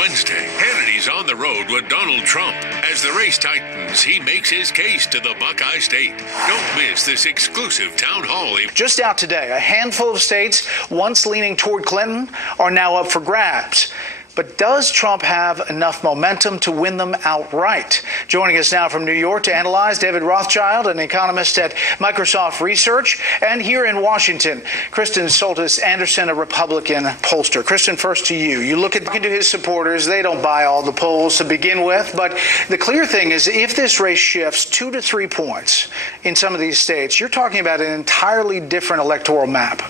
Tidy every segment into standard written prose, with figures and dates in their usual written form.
Wednesday, Hannity's on the road with Donald Trump. As the race tightens, he makes his case to the Buckeye State. Don't miss this exclusive town hall. Just out today, a handful of states once leaning toward Clinton are now up for grabs. But does Trump have enough momentum to win them outright? Joining us now from New York to analyze, David Rothschild, an economist at Microsoft Research, and here in Washington, Kristen Soltis Anderson, a Republican pollster. Kristen, first to you. You look into his supporters. They don't buy all the polls to begin with. But the clear thing is if this race shifts 2 to 3 points in some of these states, you're talking about an entirely different electoral map.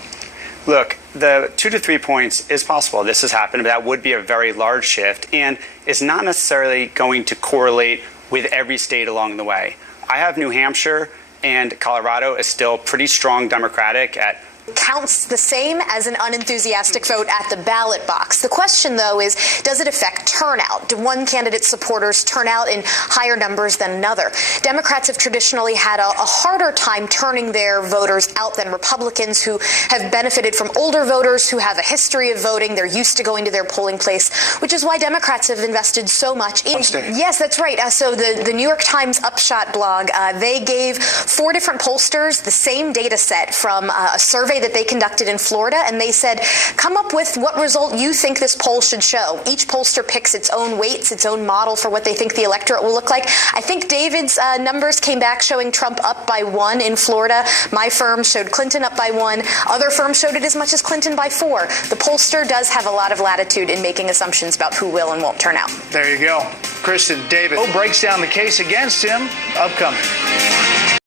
Look, the 2 to 3 points is possible. This has happened, but that would be a very large shift and is not necessarily going to correlate with every state along the way. I have New Hampshire and Colorado is still pretty strong Democratic at counts the same as an unenthusiastic vote at the ballot box. The question, though, is does it affect turnout? Do one candidate's supporters turn out in higher numbers than another? Democrats have traditionally had a harder time turning their voters out than Republicans, who have benefited from older voters who have a history of voting. They're used to going to their polling place, which is why Democrats have invested so much in. Yes, that's right. So the New York Times Upshot blog, they gave 4 different pollsters the same data set from a survey that they conducted in Florida, and they said, come up with what result you think this poll should show. Each pollster picks its own weights, its own model for what they think the electorate will look like. I think David's numbers came back showing Trump up by 1 in Florida. My firm showed Clinton up by 1. Other firms showed it as much as Clinton by 4. The pollster does have a lot of latitude in making assumptions about who will and won't turn out. There you go. Kristen, David breaks down the case against him. Upcoming.